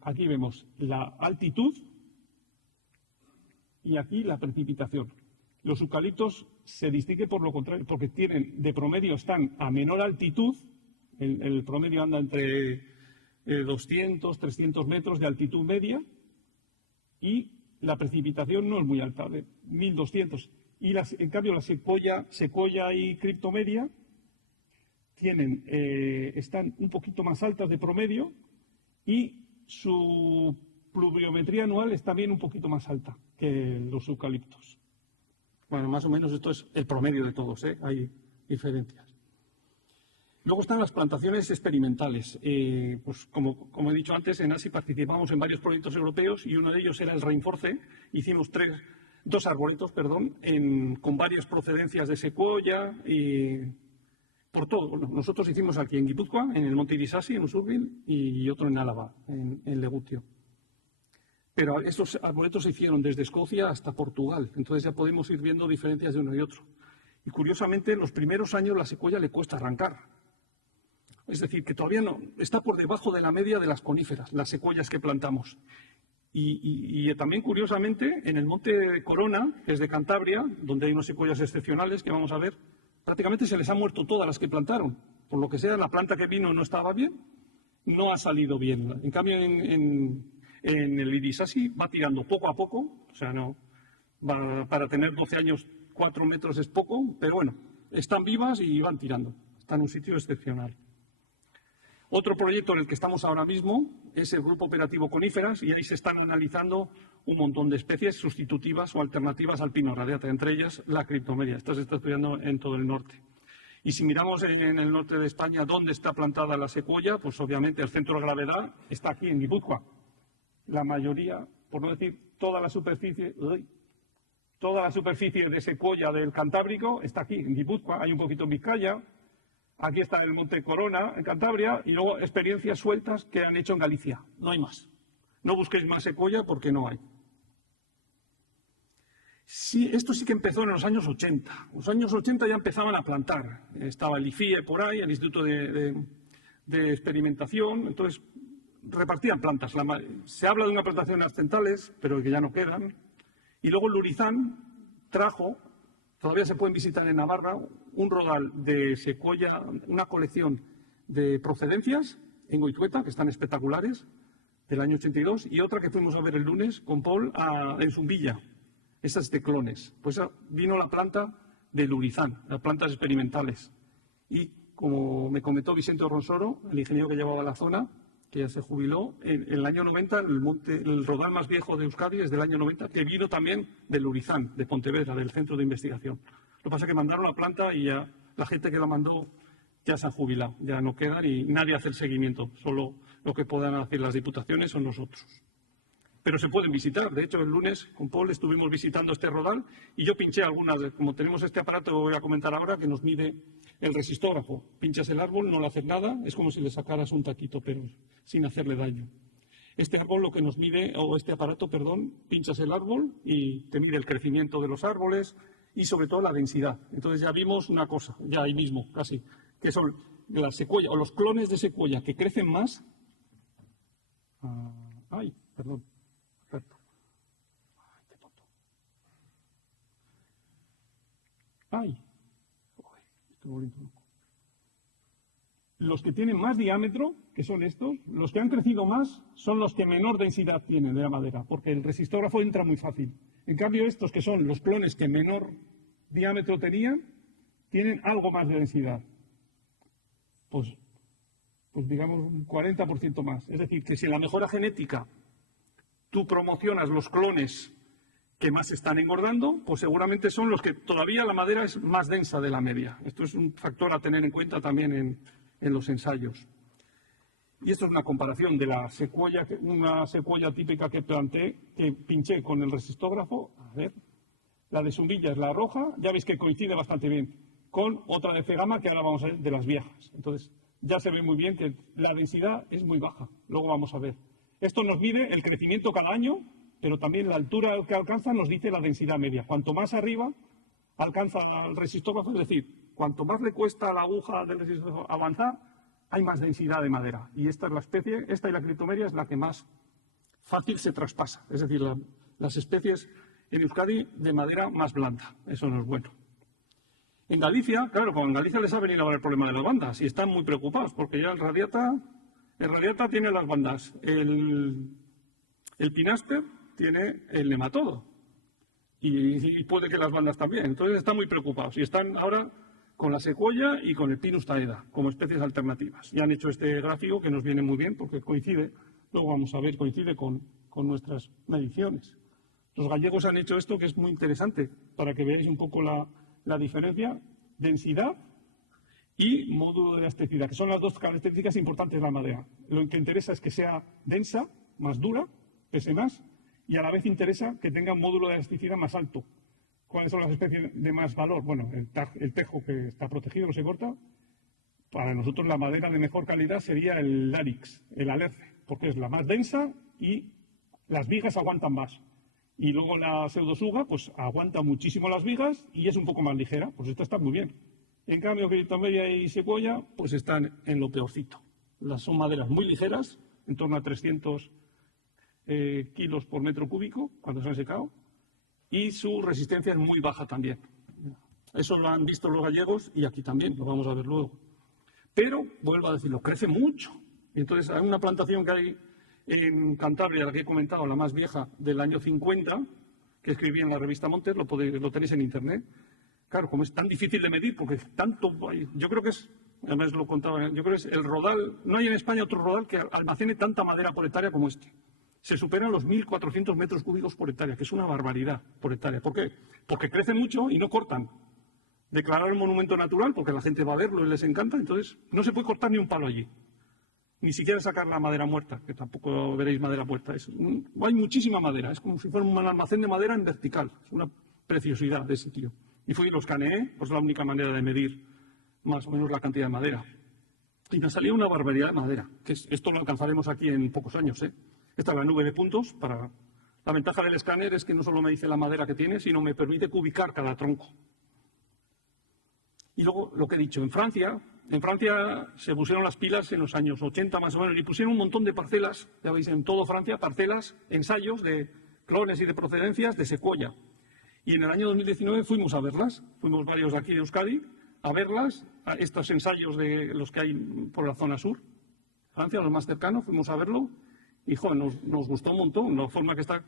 Aquí vemos la altitud y aquí la precipitación. Los eucaliptos se distinguen por lo contrario, porque de promedio están a menor altitud, el promedio anda entre 200, 300 metros de altitud media, y la precipitación no es muy alta, de 1200. Y en cambio la secuoya y criptomeria están un poquito más altas de promedio y su pluviometría anual es también un poquito más alta que los eucaliptos. Bueno, más o menos esto es el promedio de todos, hay diferencias. Luego están las plantaciones experimentales. Pues como he dicho antes, en ASI participamos en varios proyectos europeos y uno de ellos era el Rainforce. Hicimos dos arboletos, con varias procedencias de secuoya y por todo. Bueno, nosotros hicimos aquí en Guipúzcoa, en el Monte Irisasi, en Usurbil, y otro en Álava, en Legutio. Pero estos arboletos se hicieron desde Escocia hasta Portugal, entonces ya podemos ir viendo diferencias de uno y otro. Y curiosamente, en los primeros años la secuoya le cuesta arrancar. Es decir, que todavía no está por debajo de la media de las coníferas, las secuoyas que plantamos. Y también, curiosamente, en el Monte Corona, que es de Cantabria, donde hay unas secuoyas excepcionales que vamos a ver, prácticamente se les ha muerto todas las que plantaron. Por lo que sea, la planta que vino no estaba bien, no ha salido bien. En cambio, en el irisasi va tirando poco a poco, o sea, no para tener 12 años, 4 metros es poco, pero bueno, están vivas y van tirando. Está en un sitio excepcional. Otro proyecto en el que estamos ahora mismo es el Grupo Operativo Coníferas y ahí se están analizando un montón de especies sustitutivas o alternativas al pino radiata, entre ellas la criptomeria. Esto se está estudiando en todo el norte. Y si miramos en el norte de España dónde está plantada la secuoya, pues obviamente el centro de gravedad está aquí en Guipúzcoa. La mayoría, por no decir toda la superficie de secuoya del Cantábrico está aquí en Guipúzcoa, hay un poquito en Vizcaya. Aquí está el Monte Corona, en Cantabria, y luego experiencias sueltas que han hecho en Galicia. No hay más. No busquéis más secuoya porque no hay. Sí, esto sí que empezó en los años 80. Los años 80 ya empezaban a plantar. Estaba el IFIE por ahí, el Instituto de Experimentación. Entonces, repartían plantas. Se habla de una plantación en las centrales, pero que ya no quedan. Y luego el Lurizán trajo... Todavía se pueden visitar en Navarra un rodal de secuoya, una colección de procedencias en Goitueta, que están espectaculares, del año 82, y otra que fuimos a ver el lunes con Paul en Zumbilla, esas de clones. Pues vino la planta de Lurizán, las plantas experimentales. Y como me comentó Vicente Ronsoro, el ingeniero que llevaba la zona, que ya se jubiló, en el año 90, el rodal más viejo de Euskadi es del año 90, que vino también del Lurizán, de Pontevedra, del Centro de Investigación. Lo que pasa es que mandaron la planta y ya la gente que la mandó ya se ha jubilado, ya no quedan y nadie hace el seguimiento, solo lo que puedan hacer las diputaciones son nosotros. Pero se pueden visitar. De hecho, el lunes con Paul estuvimos visitando este rodal y yo pinché algunas. Como tenemos este aparato que voy a comentar ahora, que nos mide el resistógrafo. Pinchas el árbol, no le haces nada, es como si le sacaras un taquito, pero sin hacerle daño. Este árbol lo que nos mide, o este aparato, perdón, pinchas el árbol y te mide el crecimiento de los árboles y sobre todo la densidad. Entonces ya vimos una cosa, ya ahí mismo, casi, que son las secuoya o los clones de secuoya que crecen más. Perdón. Perfecto. Qué tonto. Estoy volviendo loco. Los que tienen más diámetro, que son estos, los que han crecido más, son los que menor densidad tienen de la madera, porque el resistógrafo entra muy fácil. En cambio, estos que son los clones que menor diámetro tenían, tienen algo más de densidad. Pues digamos un 40% más. Es decir, que si en la mejora genética tú promocionas los clones que más están engordando, pues seguramente son los que todavía la madera es más densa de la media. Esto es un factor a tener en cuenta también en los ensayos. Y esto es una comparación de la secuoya, una secuoya típica que planté, que pinché con el resistógrafo. A ver, la de Zumbilla es la roja, ya veis que coincide bastante bien con otra de Cegama que ahora vamos a ver de las viejas. Entonces, ya se ve muy bien que la densidad es muy baja. Luego vamos a ver. Esto nos mide el crecimiento cada año, pero también la altura que alcanza nos dice la densidad media. Cuanto más arriba alcanza el resistógrafo, es decir, cuanto más le cuesta a la aguja del resistógrafo avanzar, hay más densidad de madera. Y esta es la especie, esta y la criptomeria es la que más fácil se traspasa. Es decir, las especies en Euskadi de madera más blanda. Eso no es bueno. En Galicia, claro, con Galicia les ha venido ahora el problema de las bandas y están muy preocupados porque ya el radiata tiene las bandas. El pinasper tiene el nematodo y puede que las bandas también. Entonces están muy preocupados y están ahora con la secuoya y con el Pinus taeda como especies alternativas. Y han hecho este gráfico que nos viene muy bien porque coincide, luego vamos a ver, coincide con nuestras mediciones. Los gallegos han hecho esto que es muy interesante para que veáis un poco la diferencia, densidad y módulo de elasticidad, que son las dos características importantes de la madera. Lo que interesa es que sea densa, más dura, pese más, y a la vez interesa que tenga un módulo de elasticidad más alto. ¿Cuáles son las especies de más valor? Bueno, el tejo que está protegido, no se corta. Para nosotros la madera de mejor calidad sería el Larix, el alerce, porque es la más densa y las vigas aguantan más. Y luego la pseudosuga, pues aguanta muchísimo las vigas y es un poco más ligera, pues esta está muy bien. En cambio, criptomeria y secuoya, pues están en lo peorcito. Son maderas muy ligeras, en torno a 300 kilos por metro cúbico cuando se han secado, y su resistencia es muy baja también. Eso lo han visto los gallegos y aquí también, lo vamos a ver luego. Pero, vuelvo a decirlo, crece mucho. Y entonces hay una plantación que hay en Cantabria, la que he comentado, la más vieja, del año 50, que escribí en la revista Montes, lo tenéis en internet. Claro, como es tan difícil de medir, porque tanto, yo creo que es, además lo contaba, yo creo que es el rodal, no hay en España otro rodal que almacene tanta madera por hectárea como este. Se superan los 1.400 metros cúbicos por hectárea, que es una barbaridad por hectárea. ¿Por qué? Porque crece mucho y no cortan. Declarar el monumento natural, porque la gente va a verlo y les encanta, entonces no se puede cortar ni un palo allí. Ni siquiera sacar la madera muerta, que tampoco veréis madera muerta. Hay muchísima madera, es como si fuera un almacén de madera en vertical. Es una preciosidad de sitio. Y fui y lo escaneé, pues es la única manera de medir más o menos la cantidad de madera. Y me salió una barbaridad de madera, que esto lo alcanzaremos aquí en pocos años. Esta es la nube de puntos. La ventaja del escáner es que no solo me dice la madera que tiene, sino me permite cubicar cada tronco. Y luego, lo que he dicho, en Francia se pusieron las pilas en los años 80 más o menos y pusieron un montón de parcelas, ya veis, en todo Francia, parcelas, ensayos de clones y de procedencias de secuoya. Y en el año 2019 fuimos a verlas, fuimos varios de aquí de Euskadi a verlas, a estos ensayos de los que hay por la zona sur, Francia, los más cercanos, fuimos a verlo y joder, nos gustó un montón la forma que está,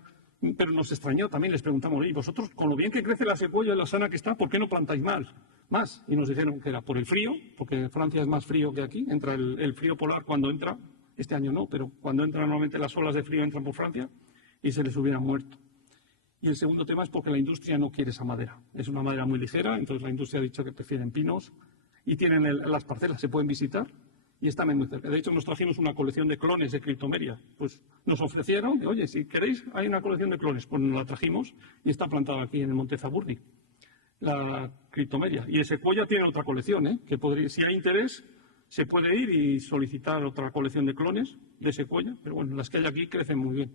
pero nos extrañó también, les preguntamos, ¿y vosotros con lo bien que crece la secuoya y la sana que está, por qué no plantáis más? Y nos dijeron que era por el frío, porque Francia es más frío que aquí, entra el frío polar cuando entra, este año no, pero cuando entran normalmente las olas de frío entran por Francia y se les hubieran muerto. Y el segundo tema es porque la industria no quiere esa madera, es una madera muy ligera, entonces la industria ha dicho que prefieren pinos y tienen las parcelas, se pueden visitar y están muy cerca. De hecho nos trajimos una colección de clones de Cryptomeria, pues nos ofrecieron, oye, si queréis hay una colección de clones, pues nos la trajimos y está plantada aquí en el Monte Zaburdi. La Cryptomeria. Y el secuoya tiene otra colección, que si hay interés, se puede ir y solicitar otra colección de clones de secuoya, pero bueno, las que hay aquí crecen muy bien.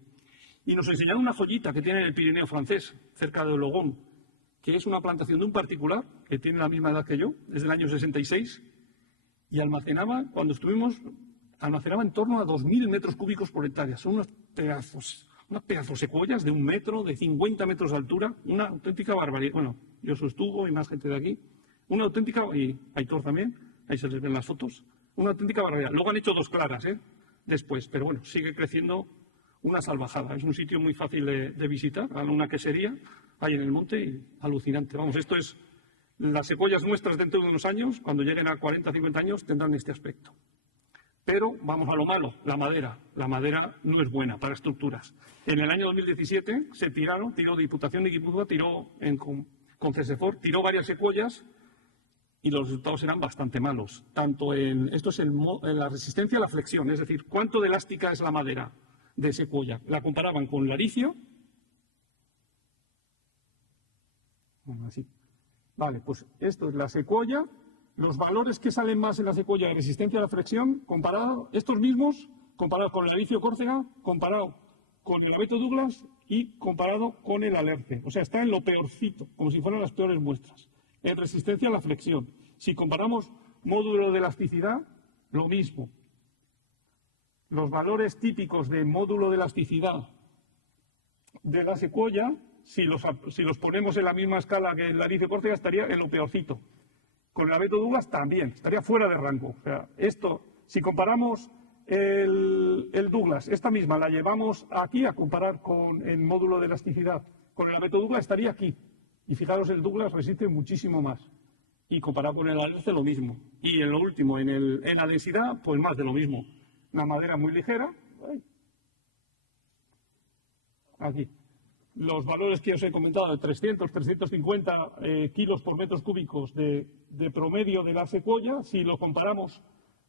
Y nos enseñaron una joyita que tiene en el Pirineo francés, cerca de Ologón, que es una plantación de un particular que tiene la misma edad que yo, desde el año 66, y almacenaba, cuando estuvimos, almacenaba en torno a 2.000 metros cúbicos por hectárea. Son unos pedazos secuoyas de 1 metro, de 50 metros de altura, una auténtica barbaridad. Bueno, yo sostuvo y más gente de aquí. Una auténtica, y Aitor también, ahí se les ven las fotos, una auténtica barbaridad. Luego han hecho 2 claras, después, pero bueno, sigue creciendo una salvajada. Es un sitio muy fácil de visitar, una quesería, ahí en el monte, y alucinante. Vamos, esto es, las secuoyas nuestras dentro de unos años, cuando lleguen a 40, 50 años, tendrán este aspecto. Pero vamos a lo malo, la madera. La madera no es buena para estructuras. En el año 2017 tiró Diputación de Guipúzcoa, con CESEFOR, tiró varias secuoyas y los resultados eran bastante malos. Esto es en la resistencia a la flexión, es decir, cuánto de elástica es la madera de secuoya. La comparaban con laricio. Bueno, así. Vale, pues esto es la secuoya. Los valores que salen más en la secuoya de resistencia a la flexión, estos mismos, comparados con el laricio Córcega, comparado con el abeto Douglas y comparado con el alerce. O sea, está en lo peorcito, como si fueran las peores muestras. En resistencia a la flexión. Si comparamos módulo de elasticidad, lo mismo. Los valores típicos de módulo de elasticidad de la secuoya, si los ponemos en la misma escala que el laricio Córcega, estaría en lo peorcito. Con el abeto Douglas también, estaría fuera de rango. O sea, si comparamos el Douglas, esta misma la llevamos aquí a comparar con el módulo de elasticidad, con el abeto Douglas estaría aquí. Y fijaros, el Douglas resiste muchísimo más. Y comparado con el alerce, lo mismo. Y en lo último, en la densidad, pues más de lo mismo. Una madera muy ligera. Aquí. Los valores que os he comentado de 300, 350 kilos por metros cúbicos de promedio de la secuoya, si lo comparamos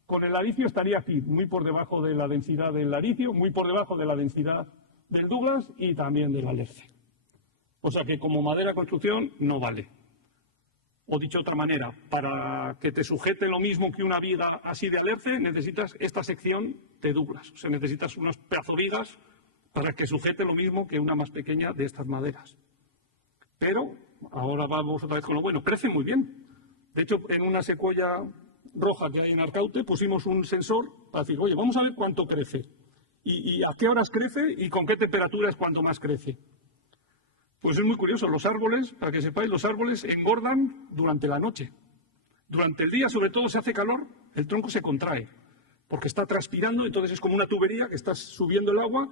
con el laricio, estaría aquí, muy por debajo de la densidad del laricio, muy por debajo de la densidad del Douglas y también del alerce. O sea que como madera construcción no vale. O dicho de otra manera, para que te sujete lo mismo que una viga así de alerce, necesitas esta sección de Douglas. O sea, necesitas unas pedazo vigas para que sujete lo mismo que una más pequeña de estas maderas. Pero ahora vamos otra vez con lo bueno. Crece muy bien. De hecho, en una secuoya roja que hay en Arcaute pusimos un sensor para decir, oye, vamos a ver cuánto crece. Y a qué horas crece y con qué temperatura es cuando más crece. Pues es muy curioso, los árboles, para que sepáis, los árboles engordan durante la noche. Durante el día, sobre todo, se hace calor, el tronco se contrae, porque está transpirando, entonces es como una tubería que estás subiendo el agua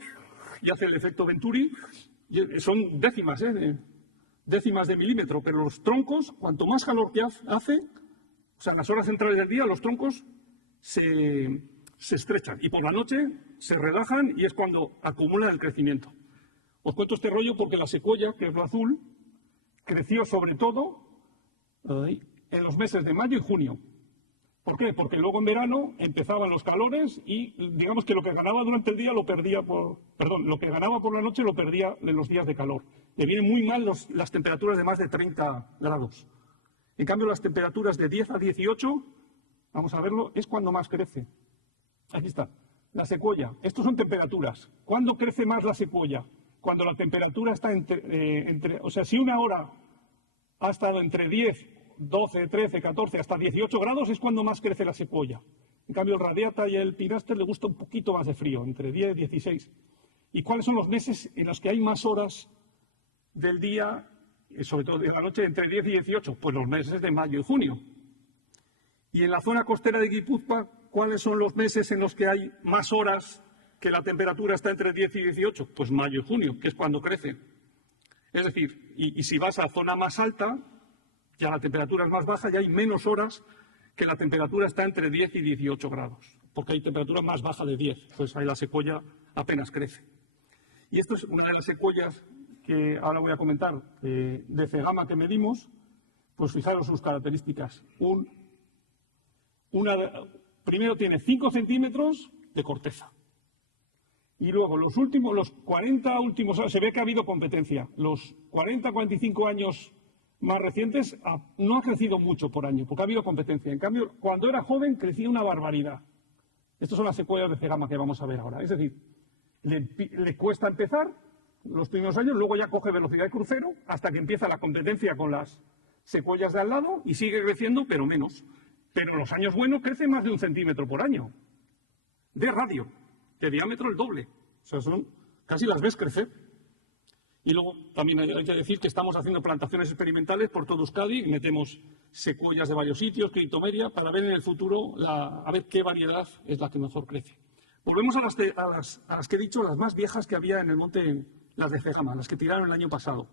y hace el efecto Venturi. Y son décimas, décimas de milímetro, pero los troncos, cuanto más calor que hace, o sea, en las horas centrales del día, los troncos se estrechan y por la noche se relajan y es cuando acumulan el crecimiento. Os cuento este rollo porque la secuoya, que es lo azul, creció sobre todo en los meses de mayo y junio. ¿Por qué? Porque luego en verano empezaban los calores y digamos que lo que ganaba durante el día lo perdía lo que ganaba por la noche lo perdía en los días de calor. Le vienen muy mal las temperaturas de más de 30 grados. En cambio, las temperaturas de 10 a 18, vamos a verlo, es cuando más crece. Aquí está, la secuoya. Estos son temperaturas. ¿Cuándo crece más la secuoya? Cuando la temperatura está o sea, si una hora ha estado entre 10, 12, 13, 14, hasta 18 grados, es cuando más crece la secuoya. En cambio, el radiata y el pinaster le gusta un poquito más de frío, entre 10 y 16. ¿Y cuáles son los meses en los que hay más horas del día, sobre todo de la noche, entre 10 y 18? Pues los meses de mayo y junio. Y en la zona costera de Guipúzcoa, ¿cuáles son los meses en los que hay más horas que la temperatura está entre 10 y 18? Pues mayo y junio, que es cuando crece. Es decir, y si vas a zona más alta, ya la temperatura es más baja y hay menos horas que la temperatura está entre 10 y 18 grados, porque hay temperatura más baja de 10, pues ahí la secuoya apenas crece. Y esto es una de las secuoyas que ahora voy a comentar, de cegama que medimos. Pues fijaros sus características. Primero tiene 5 centímetros de corteza. Y luego los 40 últimos años, se ve que ha habido competencia. Los 40, 45 años más recientes no ha crecido mucho por año, porque ha habido competencia. En cambio, cuando era joven crecía una barbaridad. Estas son las secuoyas de cegama que vamos a ver ahora. Es decir, le cuesta empezar los primeros años, luego ya coge velocidad de crucero hasta que empieza la competencia con las secuoyas de al lado y sigue creciendo, pero menos. Pero en los años buenos crece más de 1 centímetro por año. De radio, de diámetro el doble. O sea, casi las ves crecer. Y luego también hay que decir que estamos haciendo plantaciones experimentales por todo Euskadi, metemos secuoyas de varios sitios, criptomeria, para ver en el futuro a ver qué variedad es la que mejor crece. Volvemos a las que he dicho, las más viejas que había en el monte, las de cegama, las que tiraron el año pasado.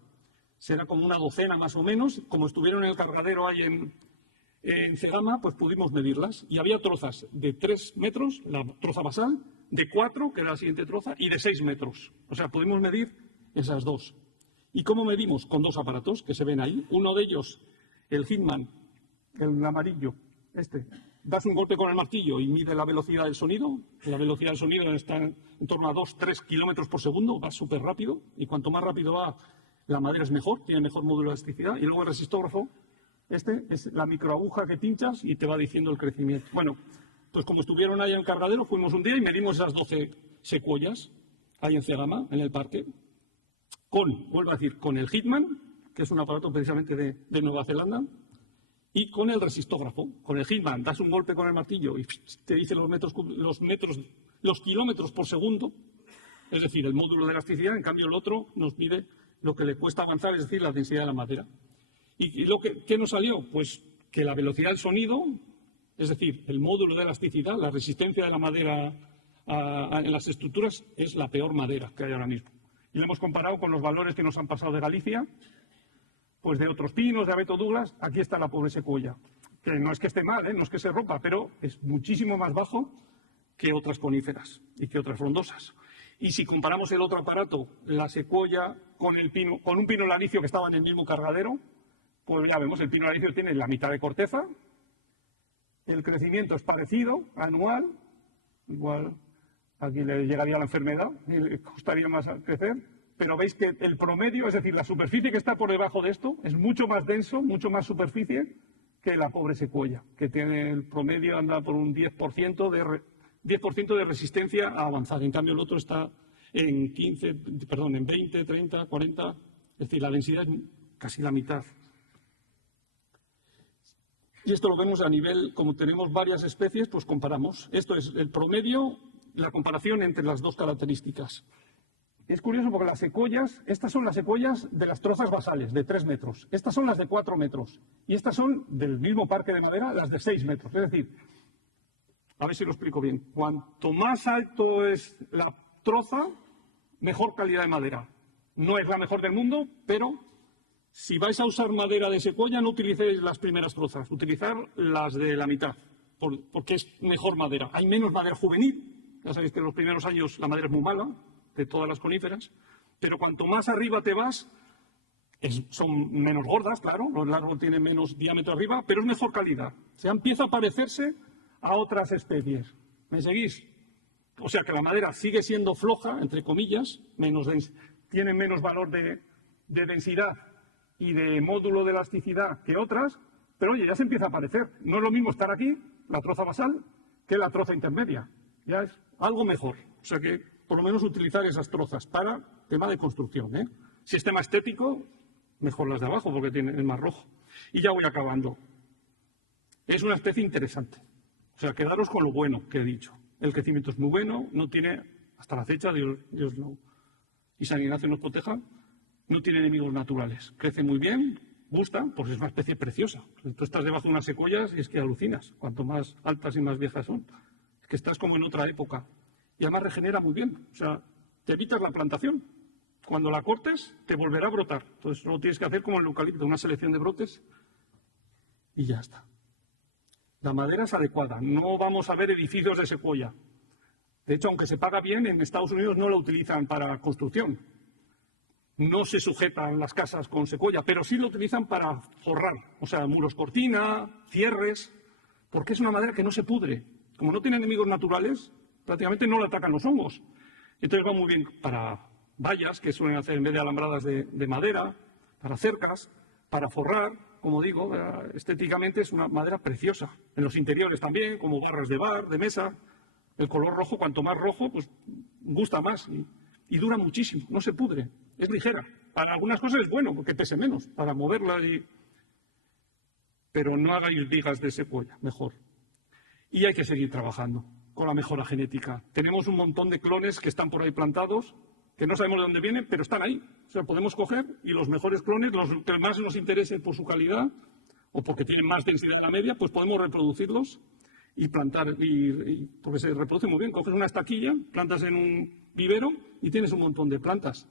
Será como una docena más o menos. Como estuvieron en el cargadero ahí en cegama, pues pudimos medirlas. Y había trozas de 3 metros, la troza basal, de 4, que era la siguiente troza, y de 6 metros. O sea, pudimos medir esas dos. ¿Y cómo medimos? Con 2 aparatos que se ven ahí. Uno de ellos, el Hitman, el amarillo, das un golpe con el martillo y mide la velocidad del sonido. La velocidad del sonido está en torno a 2-3 kilómetros por segundo, va súper rápido. Y cuanto más rápido va, la madera es mejor, tiene mejor módulo de elasticidad. Y luego el resistógrafo, es la microaguja que pinchas y te va diciendo el crecimiento. Bueno, pues como estuvieron ahí en el cargadero, fuimos un día y medimos esas 12 secuoyas ahí en Cegama, en el parque. Vuelvo a decir, con el Hitman, que es un aparato precisamente de Nueva Zelanda, y con el resistógrafo. Con el Hitman das un golpe con el martillo y te dice los kilómetros por segundo, es decir, el módulo de elasticidad. En cambio el otro nos mide lo que le cuesta avanzar, es decir, la densidad de la madera. ¿Y qué nos salió? Pues que la velocidad del sonido, es decir, el módulo de elasticidad, la resistencia de la madera en las estructuras, es la peor madera que hay ahora mismo. Y lo hemos comparado con los valores que nos han pasado de Galicia, pues de otros pinos, de abeto Douglas. Aquí está la pobre secuoya, que no es que esté mal, no es que se rompa, pero es muchísimo más bajo que otras coníferas y que otras frondosas. Y si comparamos el otro aparato, la secuoya, con un pino lanicio que estaba en el mismo cargadero, pues ya vemos, el pino lanicio tiene la mitad de corteza, el crecimiento es parecido, anual, igual aquí le llegaría la enfermedad y le costaría más crecer, pero veis que el promedio, es decir, la superficie que está por debajo de esto, es mucho más denso, mucho más superficie que la pobre secuoya, que tiene el promedio, anda por un 10% de resistencia a avanzar. En cambio, el otro está en 20, 30, 40, es decir, la densidad es casi la mitad. Y esto lo vemos a nivel, como tenemos varias especies, pues comparamos. Esto es el promedio, la comparación entre las dos características. es curioso porque las secuoyas, estas son las secuoyas de las trozas basales, de 3 metros. Estas son las de 4 metros. Y estas son del mismo parque de madera, las de 6 metros. Es decir, a ver si lo explico bien. Cuanto más alto es la troza, mejor calidad de madera. No es la mejor del mundo, pero si vais a usar madera de secuoya, no utilicéis las primeras trozas, utilizar las de la mitad, porque es mejor madera. Hay menos madera juvenil, ya sabéis que en los primeros años la madera es muy mala, de todas las coníferas, pero cuanto más arriba te vas, son menos gordas, claro, el árbol tiene menos diámetro arriba, pero es mejor calidad. O sea, empieza a parecerse a otras especies. ¿Me seguís? O sea que la madera sigue siendo floja, entre comillas, tiene menos valor de densidad y de módulo de elasticidad que otras, pero oye, ya se empieza a parecer. No es lo mismo estar aquí, la troza basal, que la troza intermedia. Ya es algo mejor. O sea que, por lo menos, utilizar esas trozas para tema de construcción, ¿eh? Si es tema estético, mejor las de abajo porque tiene el más rojo. Y ya voy acabando. Es una especie interesante. O sea, quedaros con lo bueno que he dicho. El crecimiento es muy bueno, no tiene, hasta la fecha, Dios no, y San Ignacio nos proteja, no tiene enemigos naturales. Crece muy bien, gusta, porque es una especie preciosa. Tú estás debajo de unas secuoyas y es que alucinas. Cuanto más altas y más viejas son, es que estás como en otra época. Y además regenera muy bien. O sea, te evitas la plantación. Cuando la cortes, te volverá a brotar. Entonces, solo tienes que hacer como el eucalipto, una selección de brotes y ya está. La madera es adecuada. No vamos a ver edificios de secuoya. De hecho, aunque se paga bien, en Estados Unidos no la utilizan para construcción. No se sujetan las casas con secuoya, pero sí lo utilizan para forrar. O sea, muros cortina, cierres, porque es una madera que no se pudre. Como no tiene enemigos naturales, prácticamente no la atacan los hongos. Entonces va muy bien para vallas, que suelen hacer en vez de alambradas de madera, para cercas, para forrar, como digo, estéticamente es una madera preciosa. En los interiores también, como barras de bar, de mesa. El color rojo, cuanto más rojo, pues gusta más y dura muchísimo, no se pudre, es ligera. Para algunas cosas es bueno, porque pese menos, para moverla pero no hagáis vigas de secuoya, mejor. Y hay que seguir trabajando con la mejora genética. Tenemos un montón de clones que están por ahí plantados, que no sabemos de dónde vienen, pero están ahí. O sea, podemos coger y los mejores clones, los que más nos interesen por su calidad o porque tienen más densidad de la media, pues podemos reproducirlos y plantar, porque se reproduce muy bien. Coges una estaquilla, plantas en un vivero y tienes un montón de plantas,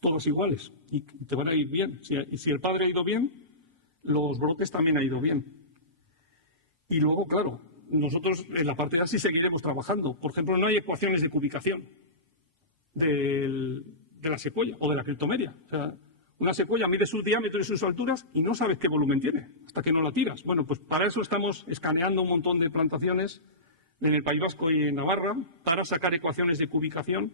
todas iguales, y te van a ir bien. Y si el padre ha ido bien, los brotes también han ido bien. Y luego, claro, nosotros en la parte de así seguiremos trabajando. Por ejemplo, no hay ecuaciones de cubicación de la secuoya o de la criptomeria. O sea, una secuoya mide sus diámetros y sus alturas y no sabes qué volumen tiene hasta que no la tiras. Bueno, pues para eso estamos escaneando un montón de plantaciones en el País Vasco y en Navarra para sacar ecuaciones de cubicación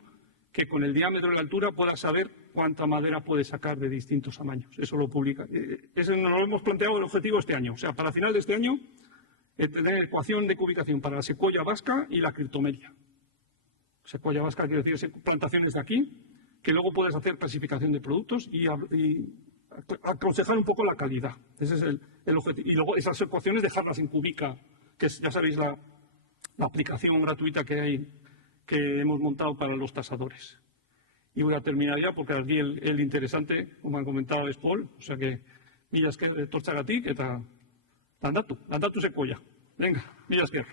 que con el diámetro y la altura puedas saber cuánta madera puedes sacar de distintos tamaños. Eso lo publica. Eso nos lo hemos planteado el objetivo este año. O sea, para final de este año, tener ecuación de cubicación para la secuoya vasca y la criptomeria. Secuoya vasca quiere decir plantaciones de aquí, que luego puedes hacer clasificación de productos y aconsejar un poco la calidad. Ese es el objetivo. Y luego esas ecuaciones dejarlas en Cubica, que es, ya sabéis, la aplicación gratuita que hemos montado para los tasadores. Y voy a terminar ya porque aquí el interesante, como han comentado, es Paul. O sea que, mila esker tortzagatik eta landatu secuoya. Venga, mila esker.